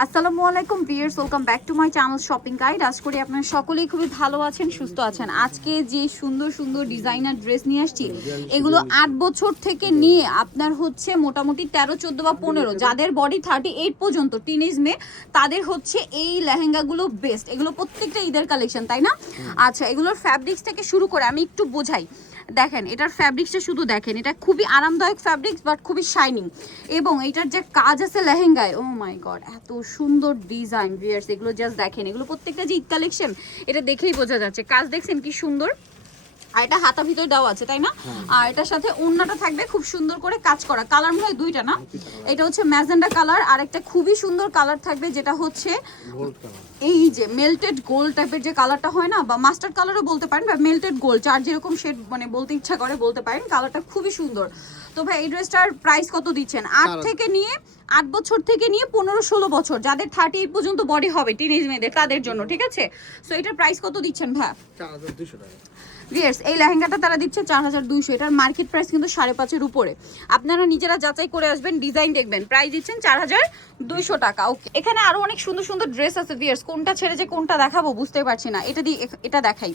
আসসালামু আলাইকুম viewers, welcome back to my channel shopping guide. আশা করি আপনারা সকলেই খুবই ভালো আছেন, সুস্থ আছেন। আজকে যে সুন্দর সুন্দর ডিজাইনার ড্রেস নিয়ে আসছি, এগুলো 8 বছর থেকে নিয়ে আপনার হচ্ছে মোটামুটি 13, 14 বা 15 যাদের বডি 38 পর্যন্ত টিনেজ মেয়ে, তাদের হচ্ছে এই লেহেঙ্গাগুলো বেস্ট। এগুলো প্রত্যেকটা ঈদের কালেকশন, তাই না? আচ্ছা, এগুলোর ফ্যাব্রিক্স থেকে শুরু করে আমি একটু বোঝাই। দেখেন, এটার ফ্যাব্রিক্সটা শুধু দেখেন, এটা খুবই আরামদায়ক ফ্যাব্রিক্স বাট খুবই শাইনিং। এবং এটার যে কাজ আছে লেহেঙ্গায়, ও মাই গড, এত সুন্দর ডিজাইন ভিউয়ার্স। এগুলো জাস্ট দেখেন, এগুলো প্রত্যেকটা যে ঈদ কালেকশন, এটা দেখেই বোঝা যাচ্ছে। কাজ দেখছেন কি সুন্দর, আর এটা হাতা ভিতরে দেওয়া আছে, তাই না? আর এটার সাথে ওড়নাটা থাকবে খুব সুন্দর করে কাজ করা। কালার মনে হয় দুইটা না, এটা হচ্ছে ম্যাজেন্ডা কালার, আর একটা খুবই সুন্দর কালার থাকবে যেটা হচ্ছে এই যে মেল্টেড গোল্ড টাইপের যে কালারটা হয় না, বা মাস্টার্ড কালারও বলতে পারেন, বা মেল্টেড গোল্ড, যার যেরকম শেড মানে বলতে ইচ্ছা করে বলতে পারেন। কালারটা খুবই সুন্দর। তো ভাই, এই ড্রেসটার প্রাইস কত দিচ্ছেন? 8 বছর থেকে নিয়ে 15-16 বছর, যাদের 38 পর্যন্ত বডি হবে টিনেজ মেয়েদের, তাদের জন্য, ঠিক আছে? সো এটার প্রাইস কত দিচ্ছেন ভাই? 4200 টাকা। ভিউয়ার্স, এই লেহেঙ্গাটা তারা দিচ্ছে 4200। এটার মার্কেট প্রাইস কিন্তু 5.5-এর উপরে। আপনারা নিজেরা যাচাই করে আসবেন, ডিজাইন দেখবেন। প্রাইস দিচ্ছেন 4200 টাকা। ওকে, এখানে আরো অনেক সুন্দর সুন্দর ড্রেস আছে ভিউয়ার্স। কোনটা ছেড়ে যে কোনটা দেখাবো বুঝতে পারছি না। এটা দিয়ে এটা দেখাই।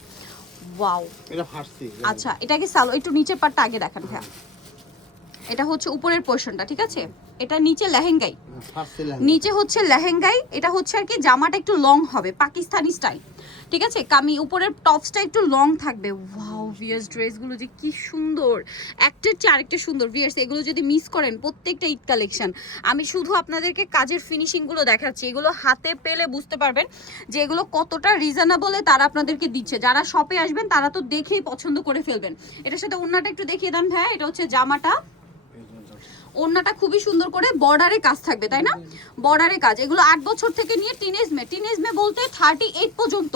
ওয়াও, এটা ফার্সি। আচ্ছা, এটা কি সালো? একটু নিচের পাটটা আগে দেখান ভাই। এটা হচ্ছে উপরের পোরশনটা, ঠিক আছে? এটা নিচে লেহেঙ্গাই, নিচে হচ্ছে লেহেঙ্গাই। এটা হচ্ছে আর কি জামাটা একটু লং হবে, পাকিস্তানি স্টাইল, ঠিক আছে? কামি উপরের টপসটা একটু লং থাকবে। ওয়াও ভিউয়ার্স, ড্রেসগুলো যে কি সুন্দর, একটার চেয়ে আরেকটা সুন্দর ভিউয়ার্স। এগুলো যদি মিস করেন, প্রত্যেকটা ঈদ কালেকশন। আমি শুধু আপনাদেরকে কাজের ফিনিশিংগুলো দেখাচ্ছি, এগুলো হাতে পেলে বুঝতে পারবেন যে এগুলো কতটা রিজনেবলে তারা আপনাদেরকে দিচ্ছে। যারা শপে আসবেন তারা তো দেখেই পছন্দ করে ফেলবেন। এটার সাথে ওড়নাটা একটু দেখিয়ে দেন ভাই। এটা হচ্ছে জামাটা, ওড়নাটা খুবই সুন্দর করে বর্ডারে কাজ থাকবে, তাই না? বর্ডারে কাজ। এগুলো 8 বছর থেকে নিয়ে টিনেজ মে বলতে 38 পর্যন্ত।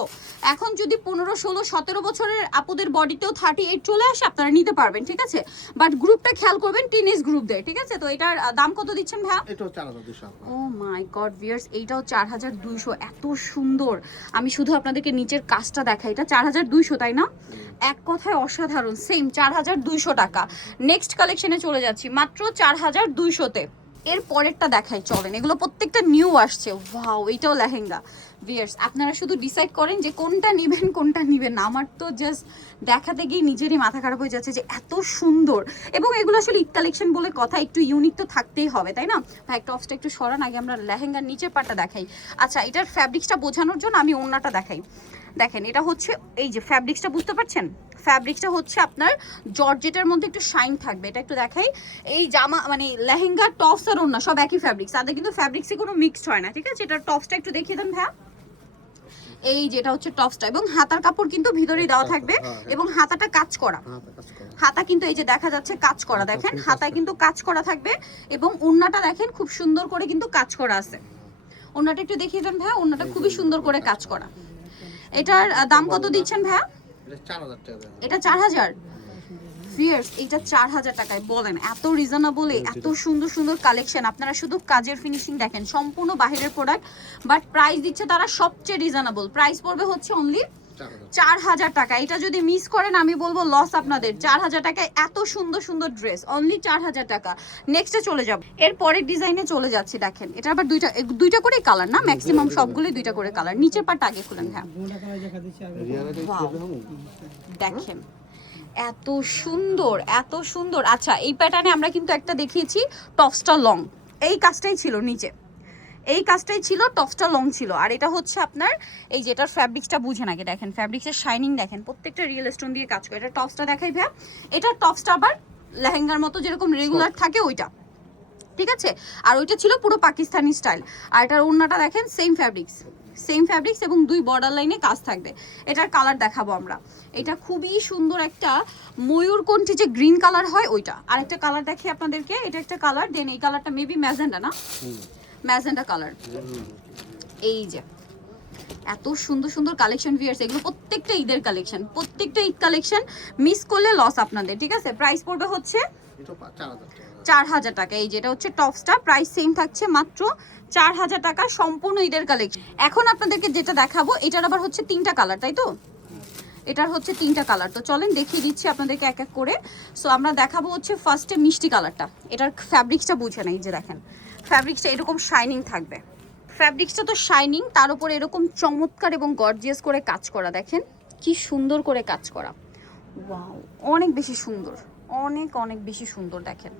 এখন যদি 15, 16, 17 বছরের আপুদের বডিতেও 38 চলে আসে, আপনারা নিতে পারবেন, ঠিক আছে? বাট গ্রুপটা খেয়াল করবেন, টিনেজ গ্রুপদের, ঠিক আছে? তো এটার দাম কত দিচ্ছেন ভাইয়া? এটা 4200। ও মাই গড ভিউয়ার্স, এইটাও 4200। এত সুন্দর। আমি শুধু আপনাদেরকে নিচের কাজটা দেখাই। এটা 4200, তাই না? এক কথায় অসাধারণ। সেম 4200 টাকা। নেক্সট কালেকশনে চলে যাচ্ছি, মাত্র 4200-তে। এর পরেরটা দেখাই, চলেন। এগুলো প্রত্যেকটা নিউ আসছে। ওয়াও, এইটাও লেহেঙ্গা। ভিউয়ার্স, আপনারা শুধু ডিসাইড করেন যে কোনটা নেবেন কোনটা নেবেন না। আমার তো জাস্ট দেখাতে গিয়ে নিজেরই মাথা খারাপ হয়ে যাচ্ছে যে এত সুন্দর। এবং এগুলো আসলে ঈদ কালেকশন বলে কথা, একটু ইউনিক তো থাকতেই হবে, তাই না? ভাই, টপসটা একটু সরান, আগে আমরা লেহেঙ্গার নিচের পাটটা দেখাই। আচ্ছা, এটার ফ্যাব্রিক্সটা বোঝানোর জন্য আমি ওড়নাটা দেখাই। দেখেন, এটা হচ্ছে এই যে ফ্যাব্রিক্সটা, বুঝতে পারছেন? ফ্যাব্রিক্সটা হচ্ছে আপনার জর্জেটের মধ্যে একটু শাইন থাকবে। এটা একটু দেখাই। এই জামা মানে লেহেঙ্গা, টপস আর ওড়না সব একই ফ্যাব্রিক্স, তাদের কিন্তু ফ্যাব্রিক্সে কোনো মিক্সড হয় না, ঠিক আছে? এটার টপসটা একটু দেখিয়ে দেন ভাইয়া। এই যেটা হচ্ছে টপসটা, এবং হাতার কাপড় কিন্তু ভিতরেই দেওয়া থাকবে, এবং হাতাটা কাজ করা। হাতা কিন্তু এই যে দেখা যাচ্ছে কাজ করা, দেখেন হাতায় কিন্তু কাজ করা থাকবে। এবং ওড়নাটা দেখেন খুব সুন্দর করে কিন্তু কাজ করা আছে। ওড়নাটা একটু দেখিয়ে দেন ভাইয়া। ওড়নাটা খুবই সুন্দর করে কাজ করা। এটার দাম কত দিচ্ছেন ভাইয়া? এটা 4000। ভিউয়ার্স, এটা 4000 টাকায়। বলেন, এত রিজনেবলে এত সুন্দর সুন্দর কালেকশন। আপনারা শুধু কাজের ফিনিশিং দেখেন, সম্পূর্ণ বাহিরের প্রোডাক্ট, বাট প্রাইস দিচ্ছে তারা সবচেয়ে রিজনেবল। প্রাইস পড়বে হচ্ছে অনলি 4000 টাকা। এটা যদি মিস করেন আমি বলবো লস আপনাদের। 4000 টাকায় এত সুন্দর সুন্দর ড্রেস, অনলি 4000 টাকা। নেক্সটে চলে যাব, এর পরের ডিজাইনে চলে যাচ্ছি। দেখেন, এটা আবার দুইটা করে কালার না, ম্যাক্সিমাম সবগুলোই দুইটা করে কালার। নিচের পাটটা আগে খুলেন। হ্যাঁ, দেখেন এত সুন্দর, এত সুন্দর। আচ্ছা, এই প্যাটার্নে আমরা কিন্তু একটা দেখিয়েছি, টপসটা লং, এই কাজটাই ছিল নিচে, এই কাজটাই ছিল, টপসটা লং ছিল। আর এটা হচ্ছে আপনার এই যেটার ফ্যাব্রিক্সটা বুঝেন আগে, দেখেন ফ্যাব্রিক্সের শাইনিং দেখেন, প্রত্যেকটা রিয়েল স্টোন দিয়ে কাজ করে। এটা টপসটা দেখাই ভাইয়া। এটার টপসটা আবার লেহেঙ্গার মতো যেরকম রেগুলার থাকে ওইটা, ঠিক আছে? আর ওইটা ছিল পুরো পাকিস্তানি স্টাইল। আর এটার ওড়নাটা দেখেন সেম ফ্যাব্রিক্স এবং দুই বর্ডার লাইনে কাজ থাকবে। এটার কালার দেখাবো আমরা। এটা খুবই সুন্দর একটা ময়ূরকণ্ঠী যে গ্রিন কালার হয় ওইটা। আর একটা কালার দেখি আপনাদেরকে, এটা একটা কালার। দেন এই কালারটা মেবি ম্যাজেন্ডা না, ম্যাজেন্ডা কালার। এই যে এত সুন্দর সুন্দর কালেকশন ভিউয়ার্স, এগুলো প্রত্যেকটা ঈদের কালেকশন, প্রত্যেকটা ঈদ কালেকশন। মিস করলে লস আপনাদের, ঠিক আছে? প্রাইস পড়বে হচ্ছে 4000 টাকা। এই যেটা হচ্ছে টপসটা, প্রাইস সেম থাকছে মাত্র 4000 টাকা, সম্পূর্ণ ঈদের কালেকশন। এখন আপনাদেরকে যেটা দেখাবো, এটার আবার হচ্ছে 3টা কালার, তাই তো? এটার হচ্ছে 3টা কালার। তো চলেন দেখিয়ে দিচ্ছি আপনাদেরকে এক এক করে। সো আমরা দেখাবো হচ্ছে ফার্স্টে মিষ্টি কালারটা। এটার ফ্যাব্রিক্সটা বুঝে নেই, যে দেখেন ফ্যাব্রিক্সটা এরকম শাইনিং থাকবে। ফ্যাব্রিক্সটা তো শাইনিং, তার উপর এরকম চমৎকার এবং গর্জিয়াস করে কাজ করা, দেখেন কি সুন্দর করে কাজ করা। ওয়াও, অনেক বেশি সুন্দর, অনেক অনেক বেশি সুন্দর দেখেন।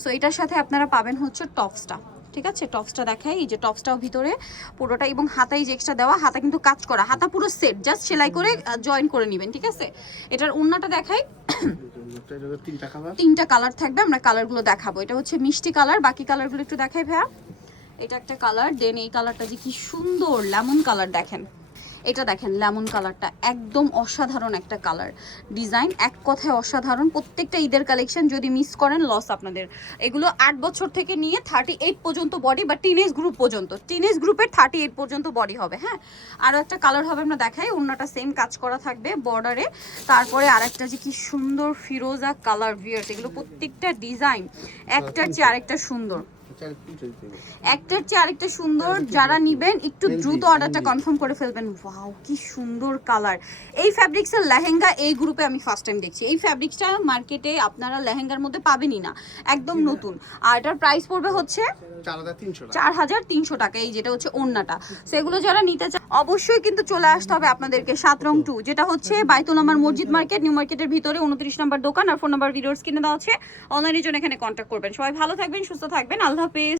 সো এটার সাথে আপনারা পাবেন হচ্ছে টপসটা, ঠিক আছে? টপসটা দেখাই, এই যে টপসটাও ভিতরে পুরোটা, এবং হাতাই যে এক্সট্রা দেওয়া, হাতা কিন্তু কাজ করা, হাতা পুরো সেট, জাস্ট সেলাই করে জয়েন করে নেবেন, ঠিক আছে? এটার ওড়নাটা দেখাই, তিনটা কালার থাকবে, আমরা কালারগুলো দেখাবো। এটা হচ্ছে মিষ্টি কালার, বাকি কালারগুলো একটু দেখাই ভাইয়া। এটা একটা কালার, দেন এই কালারটা যে কি সুন্দর লেমন কালার, দেখেন এটা দেখেন লেমন কালারটা একদম অসাধারণ একটা কালার, ডিজাইন এক কথায় অসাধারণ। প্রত্যেকটা ঈদের কালেকশন, যদি মিস করেন লস আপনাদের। এগুলো 8 বছর থেকে নিয়ে 38 পর্যন্ত বডি, বা টিনেজ গ্রুপ পর্যন্ত, টিনেজ গ্রুপের 38 পর্যন্ত বডি হবে। হ্যাঁ, আরও একটা কালার হবে, আমরা দেখাই। ওড়নাটা সেম কাজ করা থাকবে বর্ডারে। তারপরে আরেকটা যে কি সুন্দর ফিরোজা কালার ভিয়ার্স, এগুলো প্রত্যেকটা ডিজাইন একটার চেয়ে আরেকটা সুন্দর, একটার চেয়ে আরেকটা সুন্দর। যারা নিবেন একটু দ্রুত অর্ডারটা কনফার্ম করে ফেলবেন। ওয়াও, কি সুন্দর কালার। এই ফ্যাব্রিক্সের লেহেঙ্গা এই গ্রুপে আমি ফার্স্ট টাইম দেখছি। এই ফ্যাব্রিক্সটা মার্কেটে আপনারা লেহেঙ্গার মধ্যে পাবেনই না, একদম নতুন। আর এটার প্রাইস পড়বে হচ্ছে 4300 টাকা। এই যেটা হচ্ছে ওড়নাটা। সেগুলো যারা নিতে চান অবশ্যই কিন্তু চলে আসতে হবে আপনাদেরকে 7 রং 2, যেটা হচ্ছে বাইতুল আমার মসজিদ মার্কেট, নিউ মার্কেটের ভিতরে 29 নম্বর দোকান। আর ফোন নাম্বার ভিডিওর স্ক্রিনে দেওয়া আছে, অনলাইনের জন্য এখানে কন্ট্যাক্ট করবেন। সবাই ভালো থাকবেন, সুস্থ থাকবেন, আল্লাহ হাফেজ।